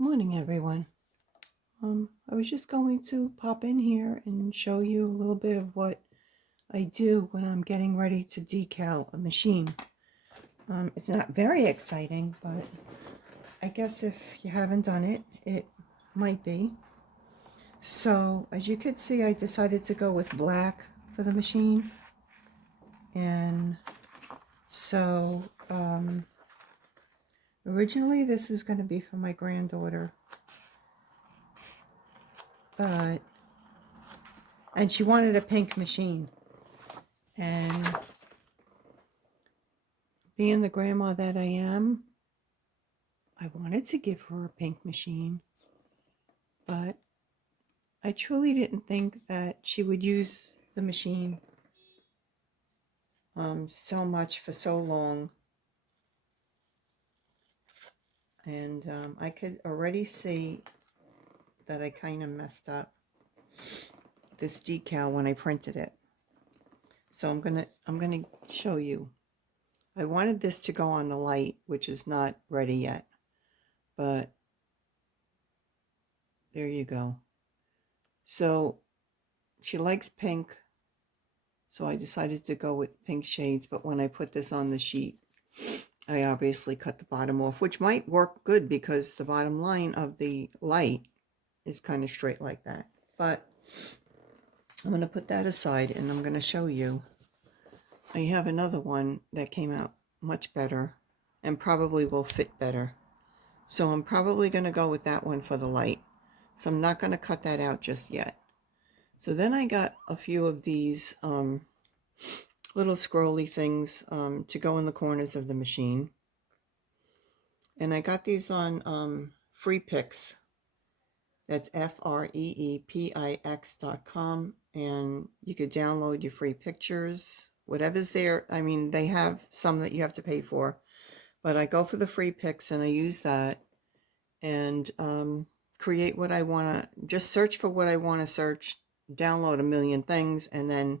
Good morning, everyone. I was just going to pop in here and show you a little bit of what I do when I'm getting ready to decal a machine. It's not very exciting, but I guess if you haven't done it, it might be. So, as you could see, I decided to go with black for the machine. And so, originally this was going to be for my granddaughter, and she wanted a pink machine. And being the grandma that I am, I wanted to give her a pink machine, but I truly didn't think that she would use the machine so much for so long. And I could already see that I kind of messed up this decal when I printed it. So I'm gonna show you. I wanted this to go on the light, which is not ready yet, but there you go. So she likes pink, so I decided to go with pink shades, but when I put this on the sheet, I obviously cut the bottom off, which might work good because the bottom line of the light is kind of straight like that. But I'm going to put that aside and I'm going to show you. I have another one that came out much better and probably will fit better. So I'm probably going to go with that one for the light. So I'm not going to cut that out just yet. So then I got a few of these little scrolly things to go in the corners of the machine. And I got these on Free Picks. That's FREEPIX.com. And you could download your free pictures, whatever's there. I mean, they have some that you have to pay for. But I go for the Free Picks and I use that and create what I want to, just search for what I want to search, download a million things, and then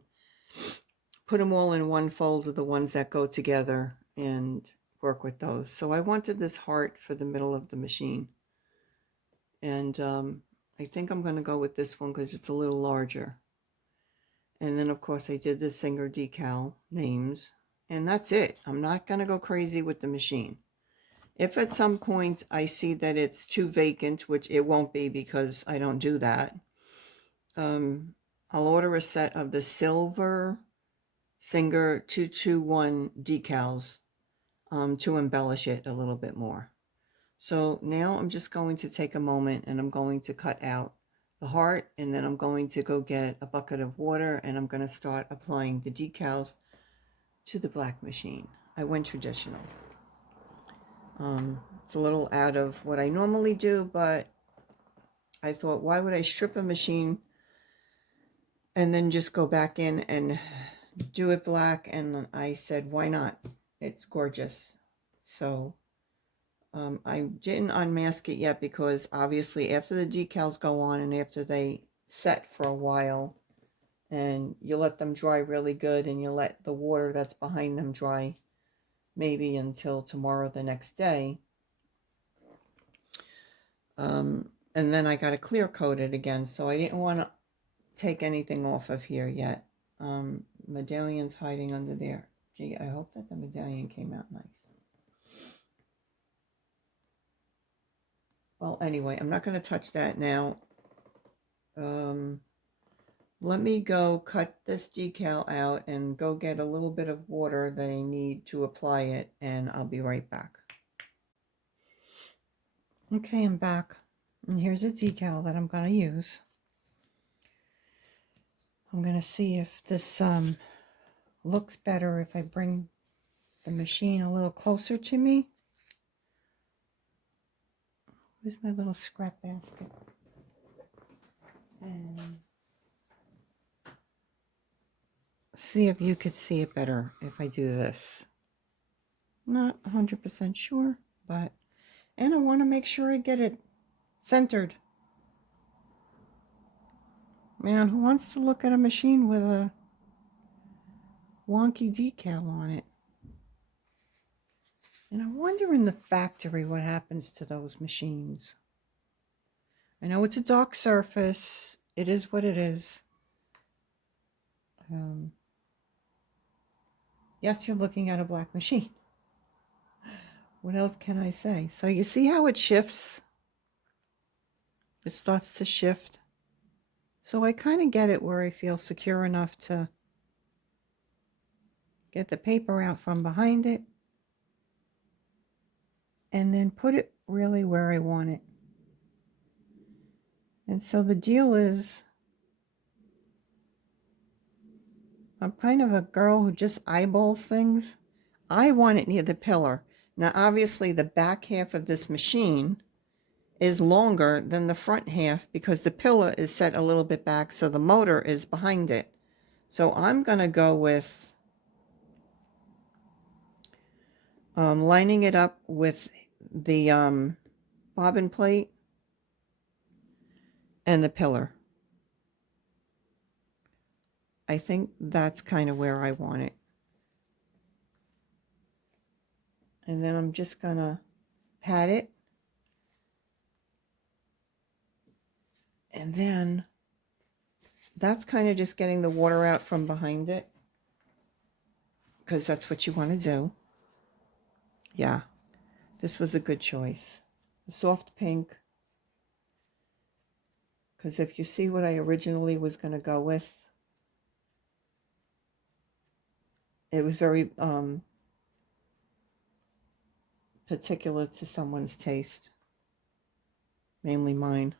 put them all in one folder, the ones that go together, and work with those. So I wanted this heart for the middle of the machine. And I think I'm going to go with this one because it's a little larger. And then, of course, I did the Singer decal names. And that's it. I'm not going to go crazy with the machine. If at some point I see that it's too vacant, which it won't be because I don't do that, I'll order a set of the silver Singer 221 decals to embellish it a little bit more. So now I'm just going to take a moment and I'm going to cut out the heart, and then I'm going to go get a bucket of water and I'm going to start applying the decals to the black machine. I went traditional. It's a little out of what I normally do, but I thought, why would I strip a machine and then just go back in and do it black? And I said, why not? It's gorgeous. So I didn't unmask it yet because obviously after the decals go on and after they set for a while and you let them dry really good and you let the water that's behind them dry maybe until tomorrow the next day, and then I got to clear coat it again, so I didn't want to take anything off of here yet. Medallion's hiding under there. Gee, I hope that the medallion came out nice. Well, anyway, I'm not going to touch that now. Let me go cut this decal out and go get a little bit of water that I need to apply it, and I'll be right back. Okay, I'm back. And here's a decal that I'm going to use. I'm going to see if this looks better if I bring the machine a little closer to me. Where's my little scrap basket? And see if you could see it better if I do this. Not 100% sure, but, and I want to make sure I get it centered. Man, who wants to look at a machine with a wonky decal on it? And I wonder in the factory what happens to those machines. I know it's a dark surface. It is what it is. Yes, you're looking at a black machine. What else can I say? So you see how it shifts? It starts to shift. So I kind of get it where I feel secure enough to get the paper out from behind it and then put it really where I want it. And so the deal is, I'm kind of a girl who just eyeballs things. I want it near the pillar. Now, obviously, the back half of this machine is longer than the front half because the pillar is set a little bit back, so the motor is behind it. So I'm going to go with lining it up with the bobbin plate and the pillar. I think that's kind of where I want it. And then I'm just going to pat it. And then that's kind of just getting the water out from behind it, because that's what you want to do. Yeah, this was a good choice. The soft pink, because if you see what I originally was going to go with, it was very particular to someone's taste, mainly mine.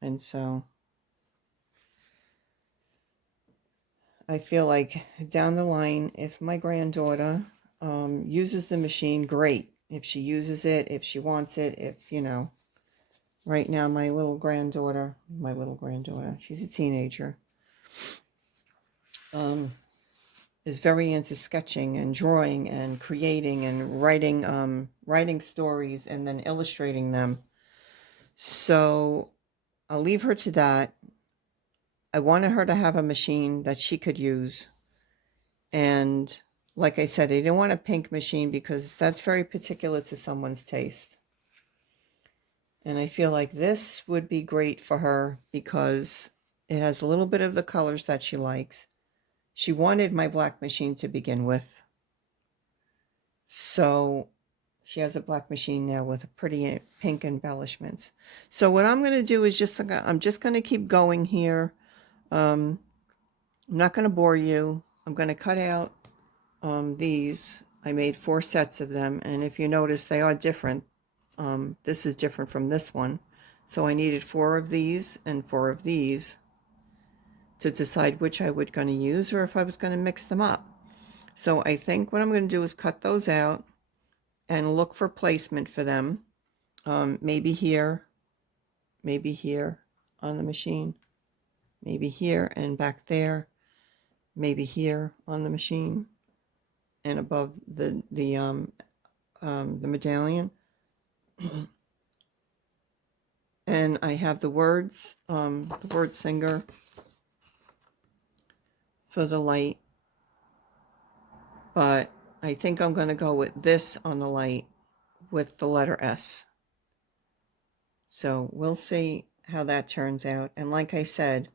And so I feel like down the line, if my granddaughter uses the machine, great. If she uses it, if she wants it, if, you know, right now my little granddaughter, she's a teenager, is very into sketching and drawing and creating and writing stories and then illustrating them. So I'll leave her to that. I wanted her to have a machine that she could use. And like I said, I didn't want a pink machine because that's very particular to someone's taste. And I feel like this would be great for her because it has a little bit of the colors that she likes. She wanted my black machine to begin with. So she has a black machine now with pretty pink embellishments. So what I'm going to do is I'm just going to keep going here. I'm not going to bore you. I'm going to cut out these. I made 4 sets of them, and if you notice, they are different. This is different from this one. So I needed 4 of these and 4 of these to decide which I was going to use or if I was going to mix them up. So I think what I'm going to do is cut those out and look for placement for them. Maybe here on the machine, maybe here and back there, maybe here on the machine and above the medallion. And I have the words, the word singer for the light, but I think I'm going to go with this on the light with the letter S. So we'll see how that turns out. And like I said,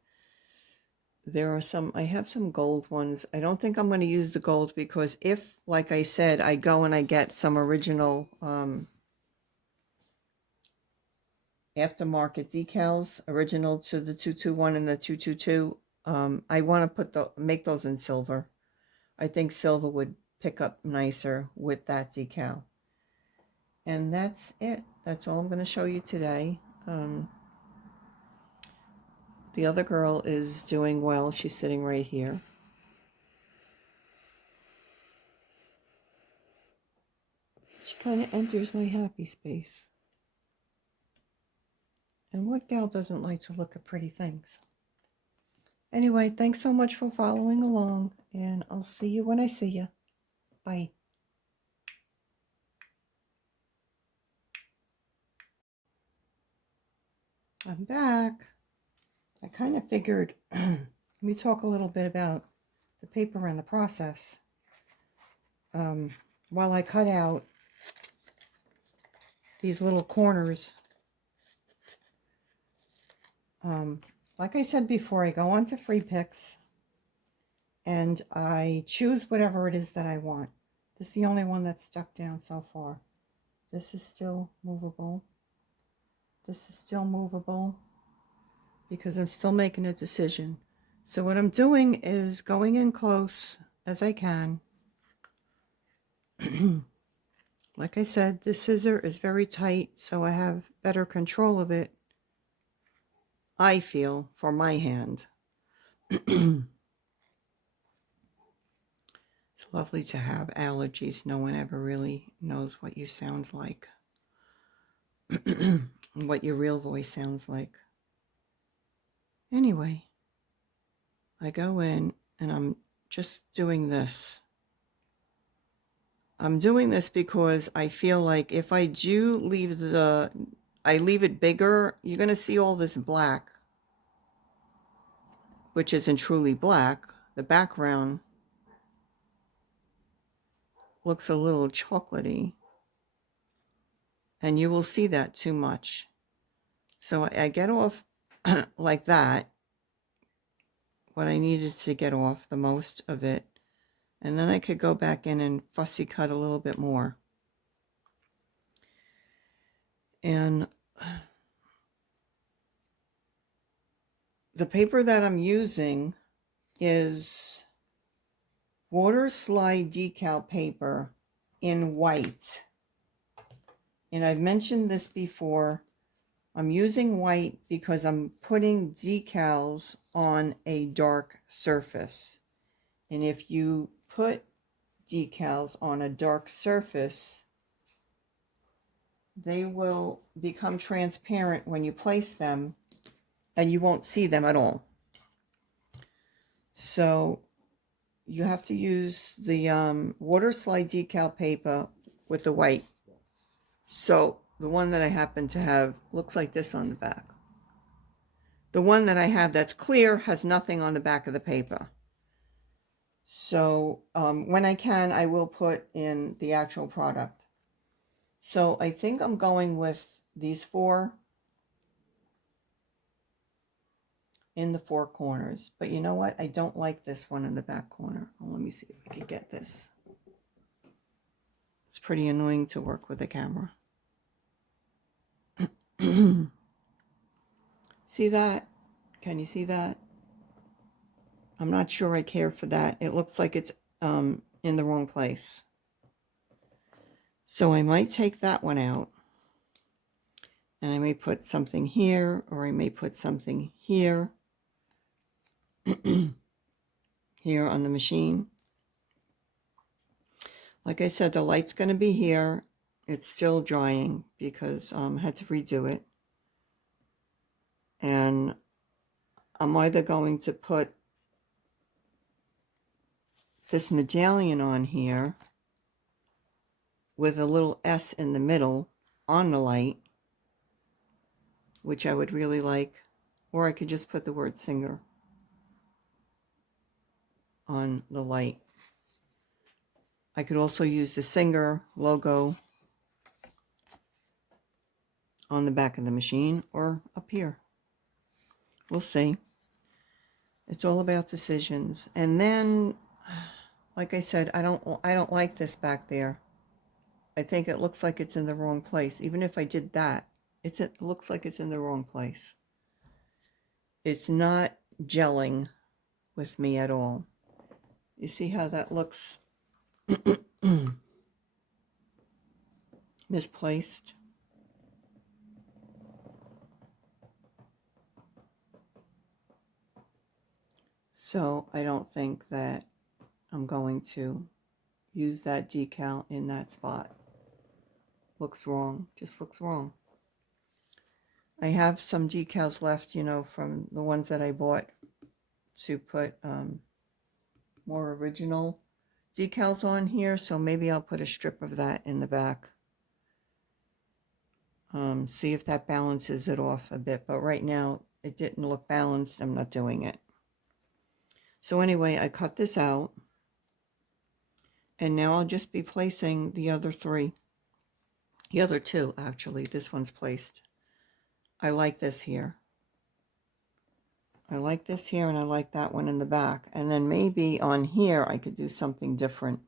I have some gold ones. I don't think I'm going to use the gold because if, like I said, I go and I get some original aftermarket decals, original to the 221 and the 222, I want to make those in silver. I think silver would pick up nicer with that decal. And that's it. That's all I'm going to show you today. The other girl is doing well. She's sitting right here. She kind of enters my happy space. And what gal doesn't like to look at pretty things? Anyway, thanks so much for following along, and I'll see you when I see you. Bye. I'm back. I kind of figured, let me talk a little bit about the paper and the process. While I cut out these little corners like I said before, I go on to Free Picks and I choose whatever it is that I want. This is the only one that's stuck down so far. This is still movable. This is still movable because I'm still making a decision. So what I'm doing is going in close as I can. Like I said, this scissor is very tight, so I have better control of it, I feel, for my hand. It's lovely to have allergies. No one ever really knows what you sound like. What your real voice sounds like. Anyway, I go in and I'm just doing this. I'm doing this because I feel like if I do leave I leave it bigger, you're going to see all this black, which isn't truly black. The background looks a little chocolatey, and you will see that too much. So I get off like that, what I needed to get off, the most of it, and then I could go back in and fussy cut a little bit more. And the paper that I'm using is water slide decal paper in white. And I've mentioned this before. I'm using white because I'm putting decals on a dark surface. And if you put decals on a dark surface, they will become transparent when you place them and you won't see them at all. So you have to use the water slide decal paper with the white. So the one that I happen to have looks like this on the back. The one that I have that's clear has nothing on the back of the paper. So when I can, I will put in the actual product. So I think I'm going with these 4 in the 4 corners. But you know what? I don't like this one in the back corner. Oh, let me see if I can get this. It's pretty annoying to work with a camera. See that? Can you see that? I'm not sure I care for that. It looks like it's in the wrong place. So I might take that one out. And I may put something here, or I may put something here. Here on the machine. Like I said, the light's going to be here. It's still drying because I had to redo it. And I'm either going to put this medallion on here with a little S in the middle on the light, which I would really like, or I could just put the word singer on the light. I could also use the singer logo on the back of the machine or up here. We'll see. It's all about decisions. And then, like I said, I don't like this back there. I think it looks like it's in the wrong place. Even if I did that, it looks like it's in the wrong place. It's not gelling with me at all. You see how that looks misplaced? So I don't think that I'm going to use that decal in that spot. Looks wrong, just looks wrong. I have some decals left, you know, from the ones that I bought to put more original decals on here. So maybe I'll put a strip of that in the back. See if that balances it off a bit. But right now, it didn't look balanced. I'm not doing it. So anyway, I cut this out. And now I'll just be placing the other 3. The other 2, actually. This one's placed. I like this here. I like this here and I like that one in the back. And then maybe on here I could do something different.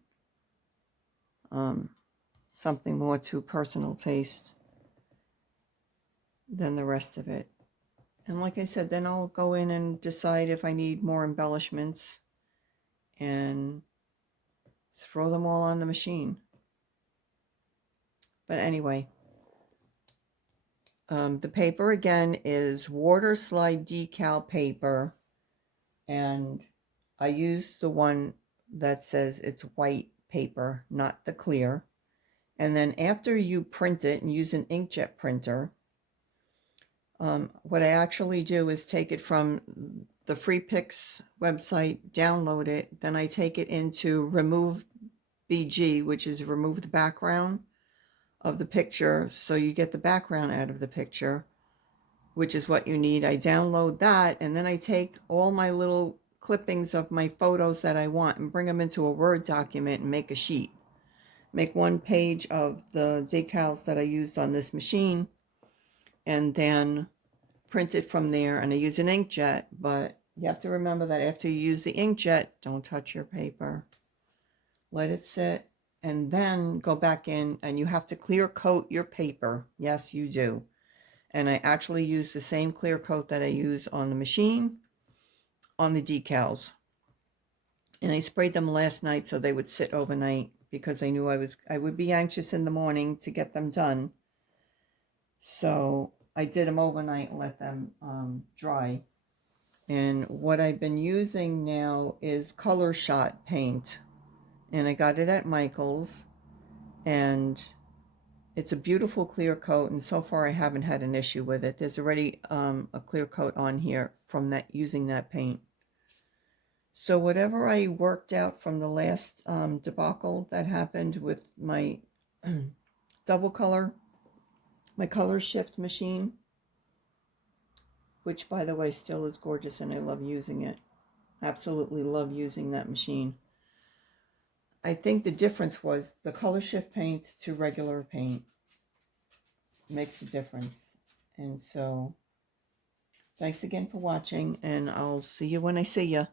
Something more to personal taste than the rest of it. And like I said, then I'll go in and decide if I need more embellishments and throw them all on the machine. But anyway, the paper again is water slide decal paper, and I use the one that says it's white paper, not the clear. And then after you print it and use an inkjet printer, what I actually do is take it from the Free Picks website, download it, then I take it into Remove BG, which is remove the background of the picture, so you get the background out of the picture, which is what you need. I download that, and then I take all my little clippings of my photos that I want and bring them into a Word document and make a sheet. Make one page of the decals that I used on this machine, and then print it from there. And I use an inkjet, but you have to remember that after you use the inkjet, don't touch your paper. Let it sit, and then go back in, and you have to clear coat your paper. Yes, you do. And I actually use the same clear coat that I use on the machine on the decals. And I sprayed them last night so they would sit overnight, because I knew I would be anxious in the morning to get them done. So I did them overnight and let them dry. And what I've been using now is Color Shot paint. And I got it at Michael's. And it's a beautiful clear coat. And so far I haven't had an issue with it. There's already a clear coat on here from that, using that paint. So whatever I worked out from the last debacle that happened with my double color, my color shift machine, which by the way still is gorgeous and I love using it. Absolutely love using that machine. I think the difference was the color shift paint to regular paint makes a difference. And so thanks again for watching, and I'll see you when I see you.